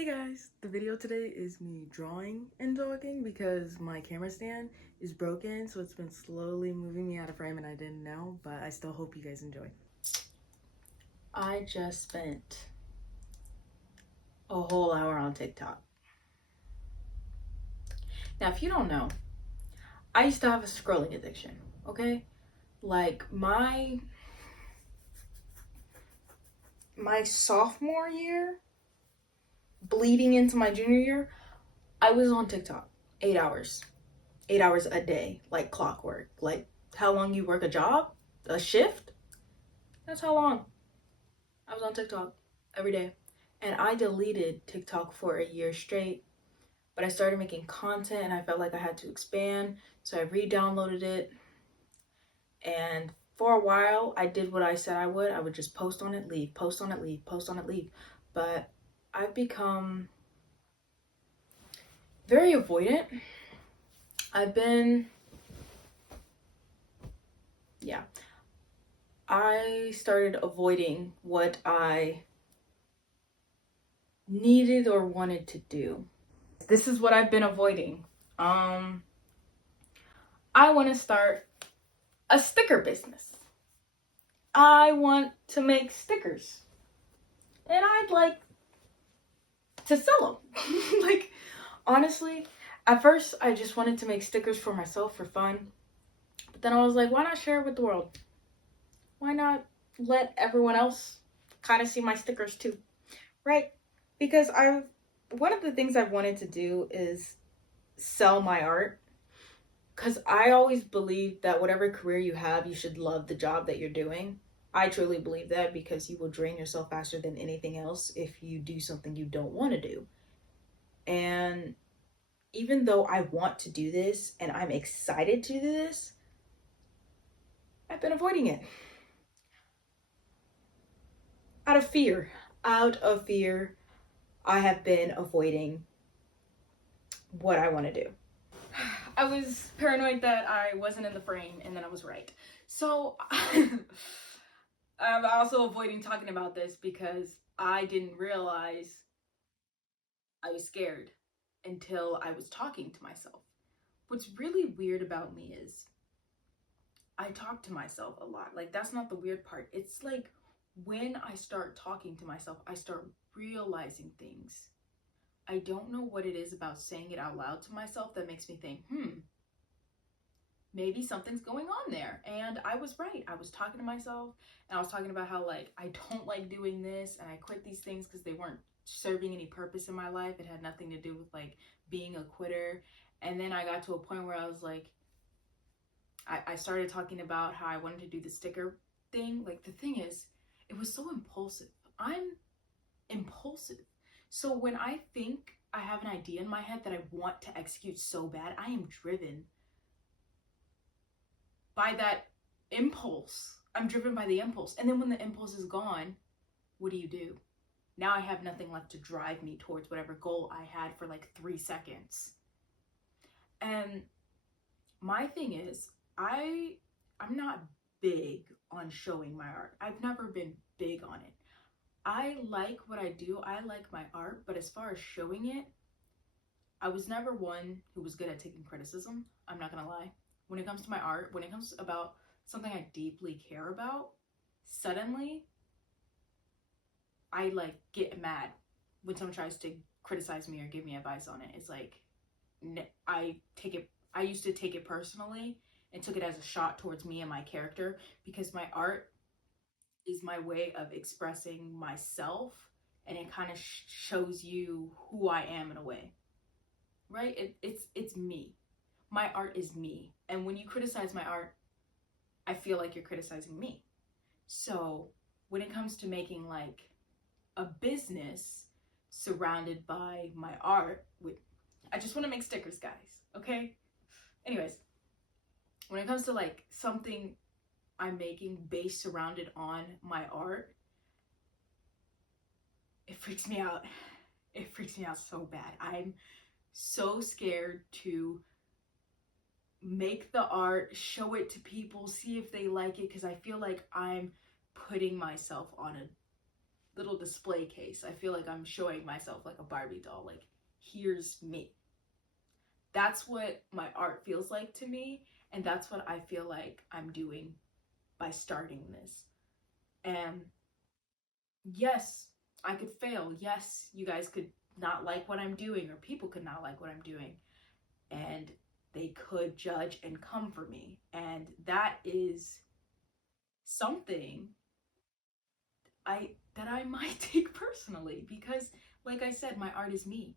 Hey guys, the video today is me drawing and talking because my camera stand is broken, so it's been slowly moving me out of frame and I didn't know, but I still hope you guys enjoy. I just spent a whole hour on TikTok. Now, if you don't know, I used to have a scrolling addiction, okay? Like my sophomore year, bleeding into my junior year, I was on TikTok 8 hours. 8 hours a day, like clockwork. Like how long you work a job, a shift, that's how long I was on TikTok every day. And I deleted TikTok for a year straight, but I started making content and I felt like I had to expand, so I re-downloaded it. And for a while I did what I said I would just post on it, leave, post on it, leave, post on it, leave. But I've become very avoidant. I've been, yeah, I started avoiding what I needed or wanted to do. This is what I've been avoiding. I want to start a sticker business. I want to make stickers. And I'd like to sell them. Like, honestly, at first I just wanted to make stickers for myself for fun. But then I was like, why not share it with the world? Why not let everyone else kind of see my stickers too? Right? Because one of the things I've wanted to do is sell my art, because I always believe that whatever career you have, you should love the job that you're doing. I truly believe that, because you will drain yourself faster than anything else if you do something you don't want to do. And even though I want to do this and I'm excited to do this, I've been avoiding it out of fear. Out of fear, I have been avoiding what I want to do. I was paranoid that I wasn't in the frame, and then I was right. So I'm also avoiding talking about this because I didn't realize I was scared until I was talking to myself. What's really weird about me is I talk to myself a lot. Like, that's not the weird part. It's like when I start talking to myself, I start realizing things. I don't know what it is about saying it out loud to myself that makes me think, maybe something's going on there. And I was right. I was talking to myself and I was talking about how, like, I don't like doing this and I quit these things because they weren't serving any purpose in my life. It had nothing to do with like being a quitter. And then I got to a point where I was like, I started talking about how I wanted to do the sticker thing. Like, the thing is, it was so impulsive. I'm impulsive. So when I think I have an idea in my head that I want to execute so bad, I am driven by that impulse. I'm driven by the impulse. And then when the impulse is gone, what do? Now I have nothing left to drive me towards whatever goal I had for like 3 seconds. And my thing is, I'm not big on showing my art. I've never been big on it. I like what I do. I like my art, but as far as showing it, I was never one who was good at taking criticism. I'm not gonna lie. When it comes to my art, when it comes about something I deeply care about, suddenly I like get mad when someone tries to criticize me or give me advice on it. It's like I used to take it personally and took it as a shot towards me and my character, because my art is my way of expressing myself, and it kind of shows you who I am in a way, right? It's me. My art is me, and when you criticize my art, I feel like you're criticizing me. So when it comes to making like a business surrounded by my art, I just want to make stickers, guys, okay? Anyways, when it comes to like something I'm making based surrounded on my art, it freaks me out. It freaks me out so bad. I'm so scared to make the art, show it to people, see if they like it, because I feel like I'm putting myself on little display case. I feel like I'm showing myself like a Barbie doll, like, here's me. That's what my art feels like to me, and that's what I feel like I'm doing by starting this. And yes, I could fail. Yes, you guys could not like what I'm doing, or people could not like what I'm doing, and they could judge and come for me. And that is something I might take personally, because like I said, my art is me.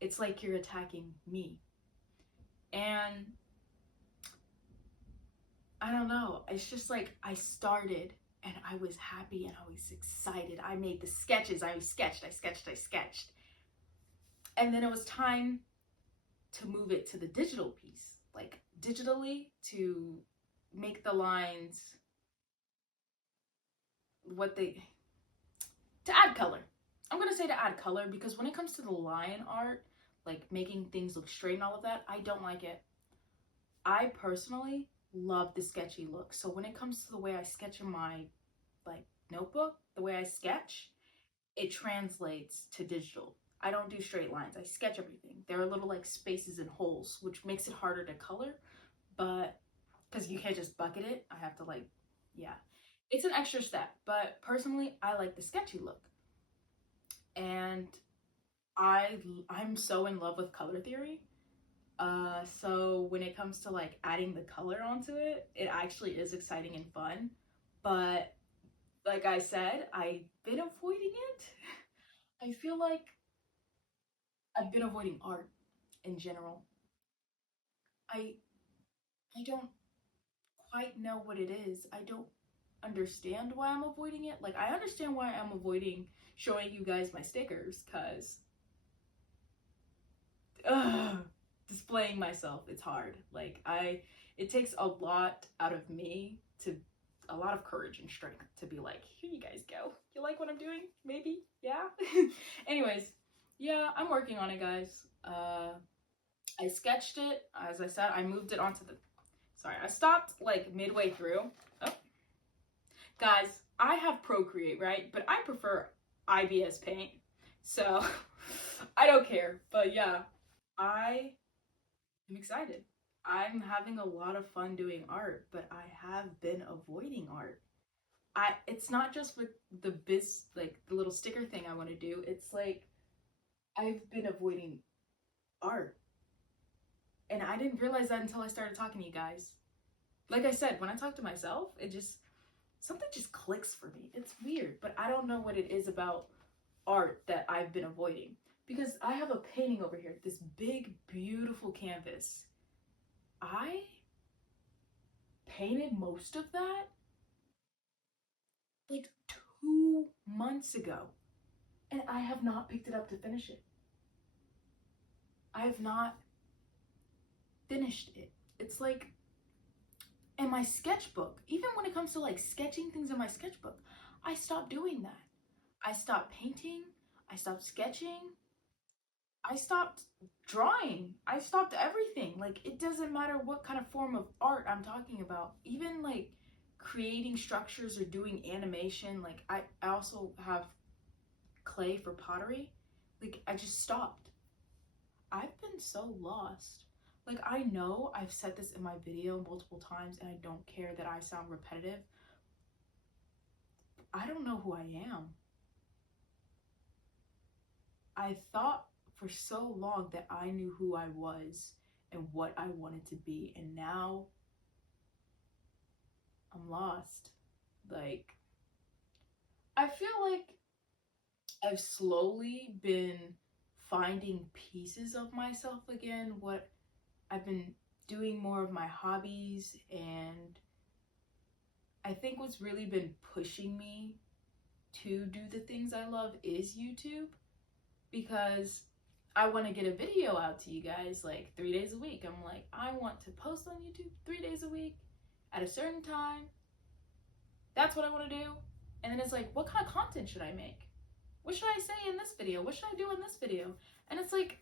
It's like you're attacking me. And I don't know, it's just like I started and I was happy and I was excited. I made the sketches, I sketched. And then it was time to move it to the digital piece, like digitally, to make the lines to add color. I'm gonna say to add color, because when it comes to the line art, like making things look straight and all of that, I don't like it. I personally love the sketchy look. So when it comes to the way I sketch in my like notebook, the way I sketch, it translates to digital. I don't do straight lines. I sketch everything. There are little like spaces and holes, which makes it harder to color, but because you can't just bucket it, I have to like, yeah. It's an extra step, but personally, I like the sketchy look. And I'm so in love with color theory. So when it comes to like adding the color onto it, it actually is exciting and fun. But like I said, I've been avoiding it. I feel like I've been avoiding art in general. I I don't quite know what it is. I don't understand why I'm avoiding it. Like, I understand why I'm avoiding showing you guys my stickers, cause displaying myself, it's hard. Like, it takes a lot out of me, to a lot of courage and strength to be like, here you guys go. You like what I'm doing? Maybe? Yeah? Anyways, yeah, I'm working on it, guys. I sketched it. As I said, I moved it onto the, sorry, I stopped like midway through. Oh, guys, I have Procreate, right? But I prefer IBS Paint. So I don't care. But yeah, I am excited. I'm having a lot of fun doing art, but I have been avoiding art. It's not just with the like the little sticker thing I want to do. It's like I've been avoiding art. And I didn't realize that until I started talking to you guys. Like I said, when I talk to myself, something just clicks for me. It's weird, but I don't know what it is about art that I've been avoiding. Because I have a painting over here, this big, beautiful canvas. I painted most of that like 2 months ago, and I have not picked it up to finish it. I have not finished it. It's like, in my sketchbook, even when it comes to like sketching things in my sketchbook, I stopped doing that. I stopped painting, I stopped sketching, I stopped drawing, I stopped everything. Like, it doesn't matter what kind of form of art I'm talking about. Even like creating structures or doing animation, like I also have clay for pottery. Like, I just stopped. I've been so lost. Like, I know I've said this in my video multiple times, and I don't care that I sound repetitive. I don't know who I am. I thought for so long that I knew who I was and what I wanted to be, and now I'm lost. Like, I feel like I've slowly been finding pieces of myself again. What I've been doing more of my hobbies, and I think what's really been pushing me to do the things I love is YouTube, because I want to get a video out to you guys like 3 days a week. I'm like, I want to post on YouTube 3 days a week at a certain time. That's what I want to do. And then it's like, what kind of content should I make? What should I say in this video? What should I do in this video? And it's like,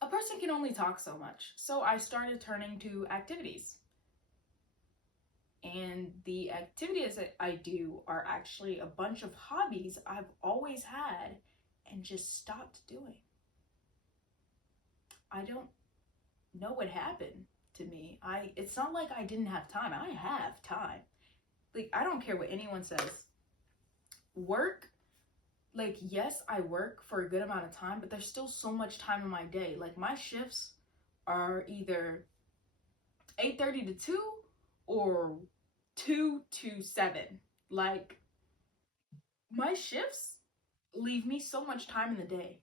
a person can only talk so much. So I started turning to activities. And the activities that I do are actually a bunch of hobbies I've always had and just stopped doing. I don't know what happened to me. It's not like I didn't have time. I have time. Like, I don't care what anyone says. Work, like, yes, I work for a good amount of time, but there's still so much time in my day. Like, my shifts are either 8:30 to 2 or 2 to 7. Like, my shifts leave me so much time in the day.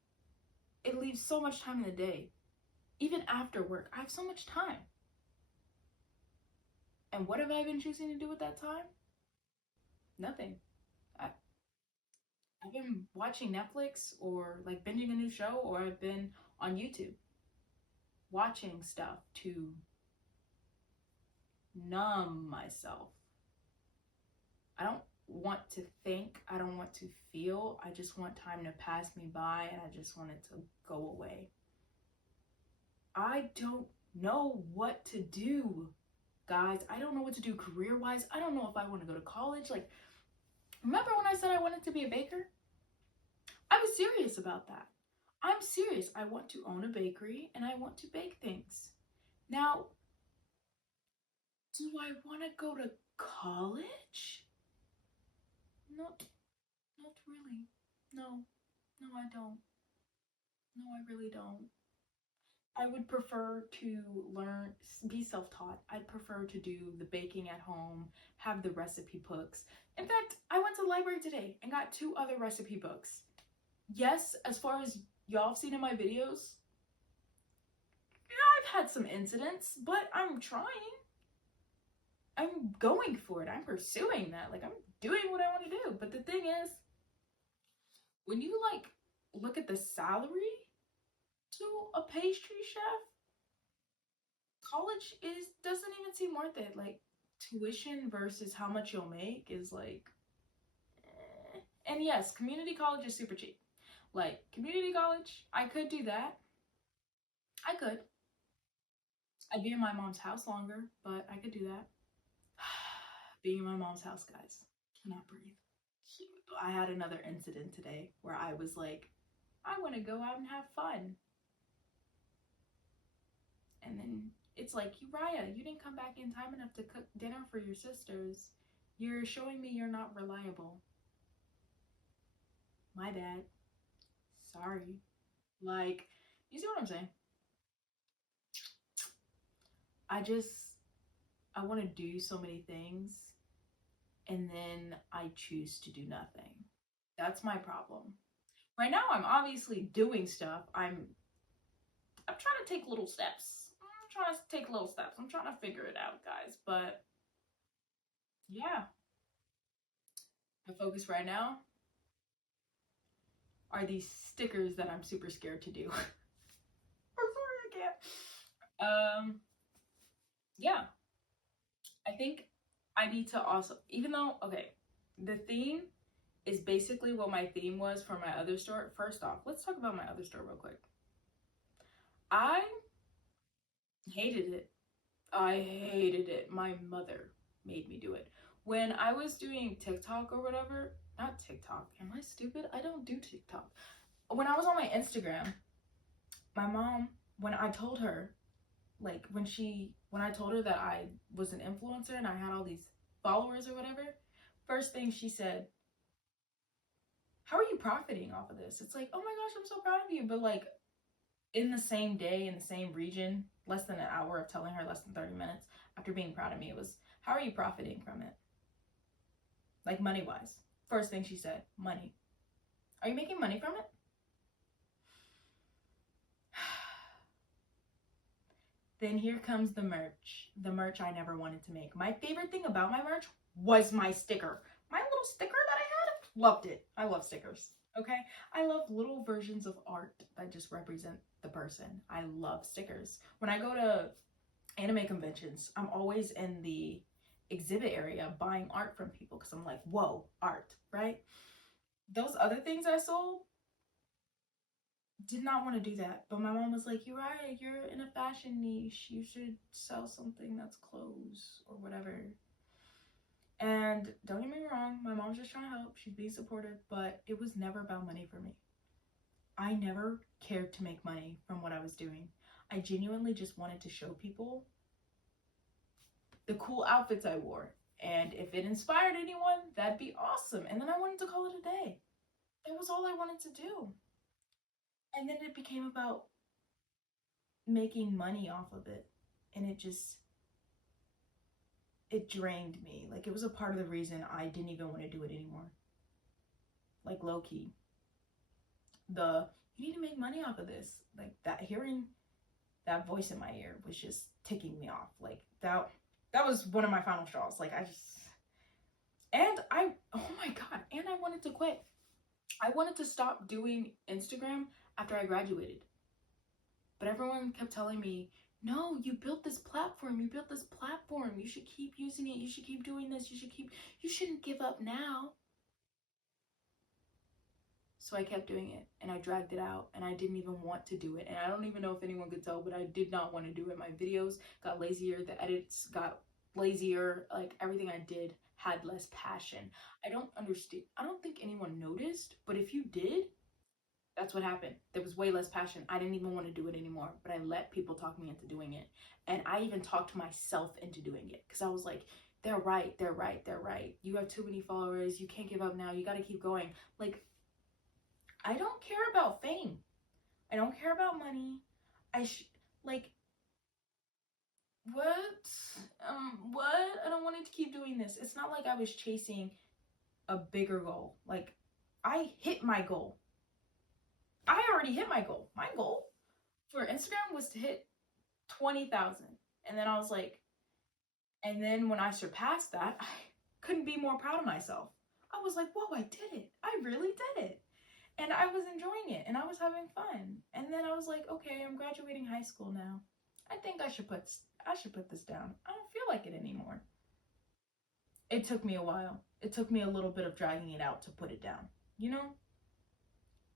It leaves so much time in the day. Even after work, I have so much time. And what have I been choosing to do with that time? Nothing. I, I've been watching Netflix or like binging a new show, or I've been on YouTube watching stuff to numb myself. I don't want to think, I don't want to feel. I just want time to pass me by and I just want it to go away. I don't know what to do, guys. I don't know what to do career wise. I don't know if I want to go to college. Like, remember when I said I wanted to be a baker? I was serious about that. I'm serious. I want to own a bakery and I want to bake things. Now, do I want to go to college? Not really. No, I don't. No, I really don't. I would prefer to learn, be self taught. I'd prefer to do the baking at home, have the recipe books. In fact, I went to the library today and got 2 other recipe books. Yes, as far as y'all have seen in my videos, I've had some incidents, but I'm trying. I'm going for it. I'm pursuing that. Like, I'm doing what I want to do. But the thing is, when you like look at the salary to a pastry chef, college is doesn't even seem worth it. Like, tuition versus how much you'll make is like and yes, community college is super cheap. Like, community college, I could do that. I could. I'd be in my mom's house longer, but I could do that. Being in my mom's house, guys, cannot breathe. I had another incident today where I was like, I want to go out and have fun. And then it's like, Uriah, you didn't come back in time enough to cook dinner for your sisters. You're showing me you're not reliable. My bad. Sorry. Like, you see what I'm saying? I want to do so many things and then I choose to do nothing. That's my problem. Right now I'm obviously doing stuff. I'm trying to take little steps. I'm trying to figure it out, guys. But yeah, my focus right now are these stickers that I'm super scared to do. I'm sorry, I can't. Yeah, I think I need to also, even though, okay, the theme is basically what my theme was for my other store. First off, let's talk about my other store real quick. I hated it. I hated it. My mother made me do it. When I was doing TikTok or whatever, not TikTok, am I stupid? I don't do TikTok. When I was on my Instagram, my mom, when I told her, like when I told her that I was an influencer and I had all these followers or whatever, first thing she said, how are you profiting off of this? It's like, oh my gosh, I'm so proud of you. But like, in the same day, in the same region, less than an hour of telling her, less than 30 minutes after being proud of me, it was, how are you profiting from it? Like, money wise. First thing she said, money. Are you making money from it? Then here comes the merch. The merch I never wanted to make. My favorite thing about my merch was my sticker. My little sticker that I had, loved it. I love stickers. Okay? I love little versions of art that just represent the person. I love stickers. When I go to anime conventions, I'm always in the exhibit area buying art from people because I'm like, whoa, art, right? Those other things I sold, did not want to do that. But my mom was like, you're right, you're in a fashion niche. You should sell something that's clothes or whatever. And don't get me wrong, my mom's just trying to help. She's being supportive, but it was never about money for me. I never cared to make money from what I was doing. I genuinely just wanted to show people the cool outfits I wore. And if it inspired anyone, that'd be awesome. And then I wanted to call it a day. That was all I wanted to do. And then it became about making money off of it. And it drained me. Like, it was a part of the reason I didn't even want to do it anymore. Like, low key. You need to make money off of this. Like, that, hearing that voice in my ear was just ticking me off. Like, that was one of my final straws. Like, oh my God, and I wanted to quit. I wanted to stop doing Instagram after I graduated. But everyone kept telling me, no, you built this platform. You should keep using it. You should keep doing this. You shouldn't give up now. So I kept doing it, and I dragged it out, and I didn't even want to do it. And I don't even know if anyone could tell, but I did not want to do it. My videos got lazier. The edits got lazier. Like, everything I did had less passion. I don't understand. I don't think anyone noticed, but if you did, that's what happened. There was way less passion. I didn't even want to do it anymore, but I let people talk me into doing it. And I even talked myself into doing it, because I was like, they're right. You have too many followers. You can't give up now. You got to keep going. Like, I don't care about fame. I don't care about money. Like, what? I don't want to keep doing this. It's not like I was chasing a bigger goal. Like, I hit my goal. I already hit my goal. My goal for Instagram was to hit 20,000. And then I was like, and then when I surpassed that, I couldn't be more proud of myself. I was like, whoa, I did it. I really did it. And I was enjoying it, and I was having fun. And then I was like, okay, I'm graduating high school now. I think I should put this down. I don't feel like it anymore. It took me a while. It took me a little bit of dragging it out to put it down. You know?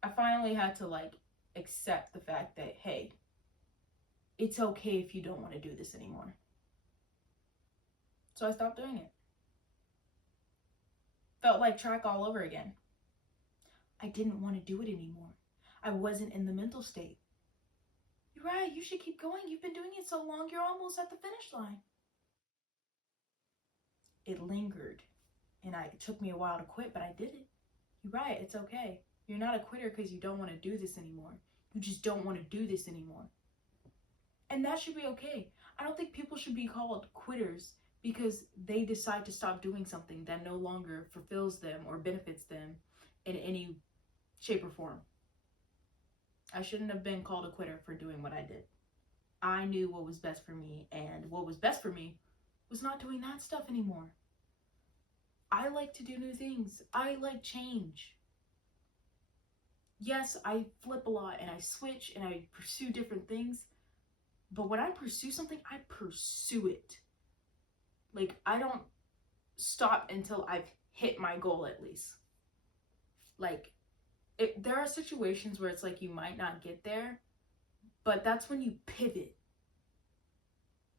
I finally had to, like, accept the fact that, hey, it's okay if you don't want to do this anymore. So I stopped doing it. Felt like track all over again. I didn't want to do it anymore. I wasn't in the mental state. You're right, you should keep going. You've been doing it so long, you're almost at the finish line. It lingered, and it took me a while to quit, but I did it. You're right, it's okay. You're not a quitter because you don't want to do this anymore. You just don't want to do this anymore. And that should be okay. I don't think people should be called quitters because they decide to stop doing something that no longer fulfills them or benefits them in any shape or form. I shouldn't have been called a quitter for doing what I did. I knew what was best for me, and what was best for me was not doing that stuff anymore. I like to do new things. I like change. Yes, I flip a lot and I switch and I pursue different things, but when I pursue something, I pursue it. Like, I don't stop until I've hit my goal, at least. Like, there are situations where it's like you might not get there, but that's when you pivot.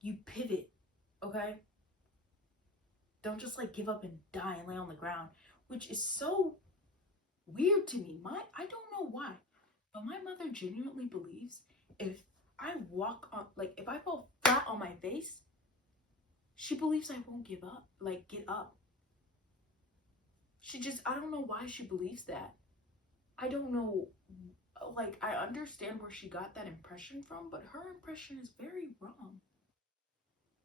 You pivot, okay? Don't just, like, give up and die and lay on the ground, which is so weird to me. I don't know why, but my mother genuinely believes if I walk on, like, if I fall flat on my face, she believes I won't give up, like, get up. I don't know why she believes that. I don't know, like, I understand where she got that impression from, but her impression is very wrong.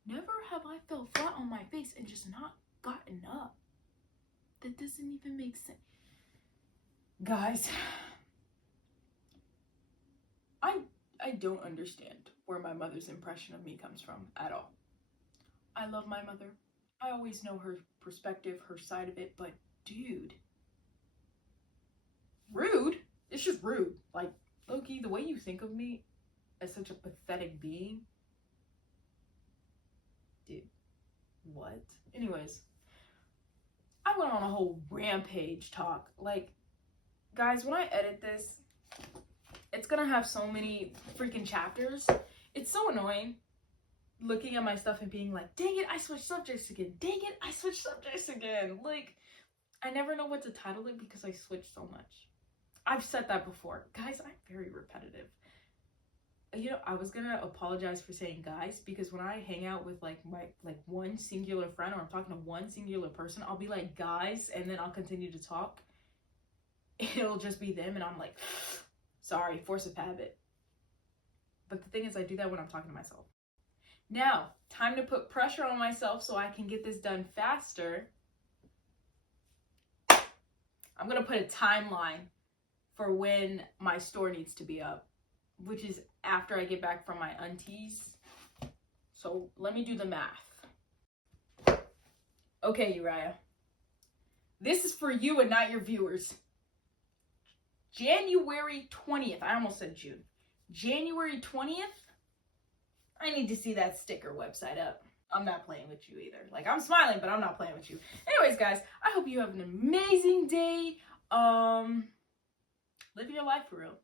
Never have I fell flat on my face and just not gotten up. That doesn't even make sense. Guys, I don't understand where my mother's impression of me comes from at all. I love my mother. I always know her perspective, her side of it, but dude, rude? It's just rude. Like, Loki, the way you think of me as such a pathetic being, dude, what? Anyways, I went on a whole rampage talk. Like, guys, when I edit this, it's gonna have so many freaking chapters. It's so annoying. looking at my stuff and being like, dang it, I switched subjects again. Dang it, I switched subjects again. Like, I never know what to title it because I switch so much. I've said that before. Guys, I'm very repetitive. You know, I was gonna apologize for saying guys, because when I hang out with like my one singular friend, or I'm talking to one singular person, I'll be like guys, and then I'll continue to talk. It'll just be them, and I'm like, sorry, force of habit. But the thing is, I do that when I'm talking to myself. Now, time to put pressure on myself so I can get this done faster. I'm gonna put a timeline for when my store needs to be up, which is after I get back from my aunties. So let me do the math. Okay, Uriah. This is for you and not your viewers. January 20th. I almost said June. January 20th. I need to see that sticker website up. I'm not playing with you either. Like, I'm smiling, but I'm not playing with you. Anyways, guys, I hope you have an amazing day. Live your life for real.